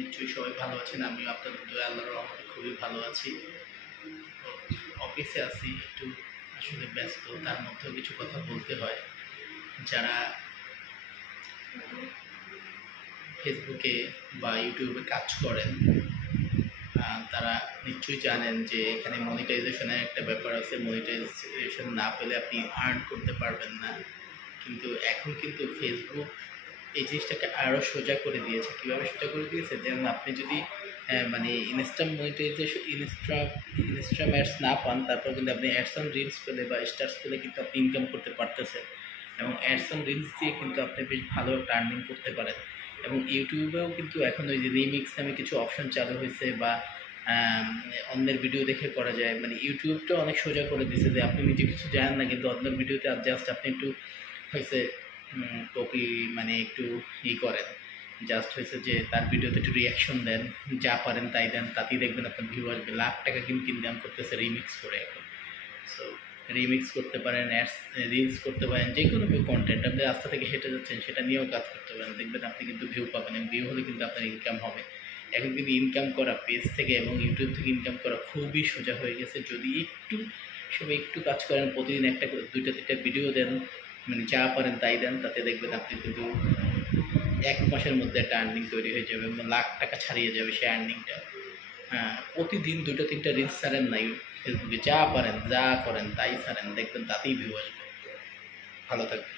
নিশ্চয়ই সবাই ভালো আছেন। আমিও আপনাদের দোয়া আল্লাহর রহমতে খুবই ভালো আছি। তো অফিসে আছি, একটু আসলে ব্যস্ত, তার মধ্যেও কিছু কথা বলতে হয়। যারা ফেসবুকে বা ইউটিউবে কাজ করেন তারা নিশ্চয়ই জানেন যে এখানে মনিটাইজেশনের একটা ব্যাপার আছে। মনিটাইজেশন না পেলে আপনি আর্ন করতে পারবেন না। কিন্তু এখন কিন্তু ফেসবুক এই জিনিসটাকে আরও সোজা করে দিয়েছে। কীভাবে সোজা করে দিয়েছে? যেমন আপনি যদি মানে ইনস্ট্যান্ট মনিটাইজেশন ইনস্টাগ্রাম অ্যাডস না পান, তারপর কিন্তু আপনি অ্যাডস অন রিলস পেলে বা স্টার্স পেলে কিন্তু আপনি ইনকাম করতে পারতেছেন। এবং অ্যাডস অন রিলস দিয়ে কিন্তু আপনি বেশ ভালো একটা আর্নিং করতে পারেন। এবং ইউটিউবেও কিন্তু এখন ওই যে রিমিক্স নামে কিছু অপশন চালু হয়েছে, বা অন্যের ভিডিও দেখে করা যায়। মানে ইউটিউবটা অনেক সোজা করে দিয়েছে যে আপনি নিজে কিছু জানেন না, কিন্তু অন্যের ভিডিওতে জাস্ট আপনি একটু হয়েছে কপি, মানে একটু করেন, জাস্ট হয়েছে যে তার ভিডিওতে একটু রিয়াকশন দেন, যা পারেন তাই দেন, তাতেই দেখবেন আপনার ভিউ আসবে। লাখ টাকা কিন্তু ইনকাম করতেছে রিমিক্স করে এখন। সো রিমিক্স করতে পারেন, অ্যাডস রিলস করতে পারেন, যে কোনো কন্টেন্ট আপনি রাস্তা থেকে হেঁটে যাচ্ছেন সেটা নিয়েও কাজ করতে পারেন, দেখবেন আপনি কিন্তু ভিউ পাবেন, এবং ভিউ হলে কিন্তু আপনার ইনকাম হবে। এখন কিন্তু ইনকাম করা পেজ থেকে এবং ইউটিউব থেকে ইনকাম করা খুবই সোজা হয়ে গেছে, যদি একটু সবাই একটু কাজ করেন, প্রতিদিন একটা করে 2-3টা ভিডিও দেন, মানে যা পারেন তাই দেন, তাতে দেখবেন আপনি কিন্তু 1 মাসের মধ্যে একটা আর্নিং তৈরি হয়ে যাবে এবং লাখ টাকা ছাড়িয়ে যাবে সেই আর্নিংটা। হ্যাঁ, প্রতিদিন 2-3টা রিলস ছাড়েন না ফেসবুকে, যা পারেন যা করেন তাই ছাড়েন, দেখবেন তাতেই ভিউ আসবে। ভালো থাকবেন।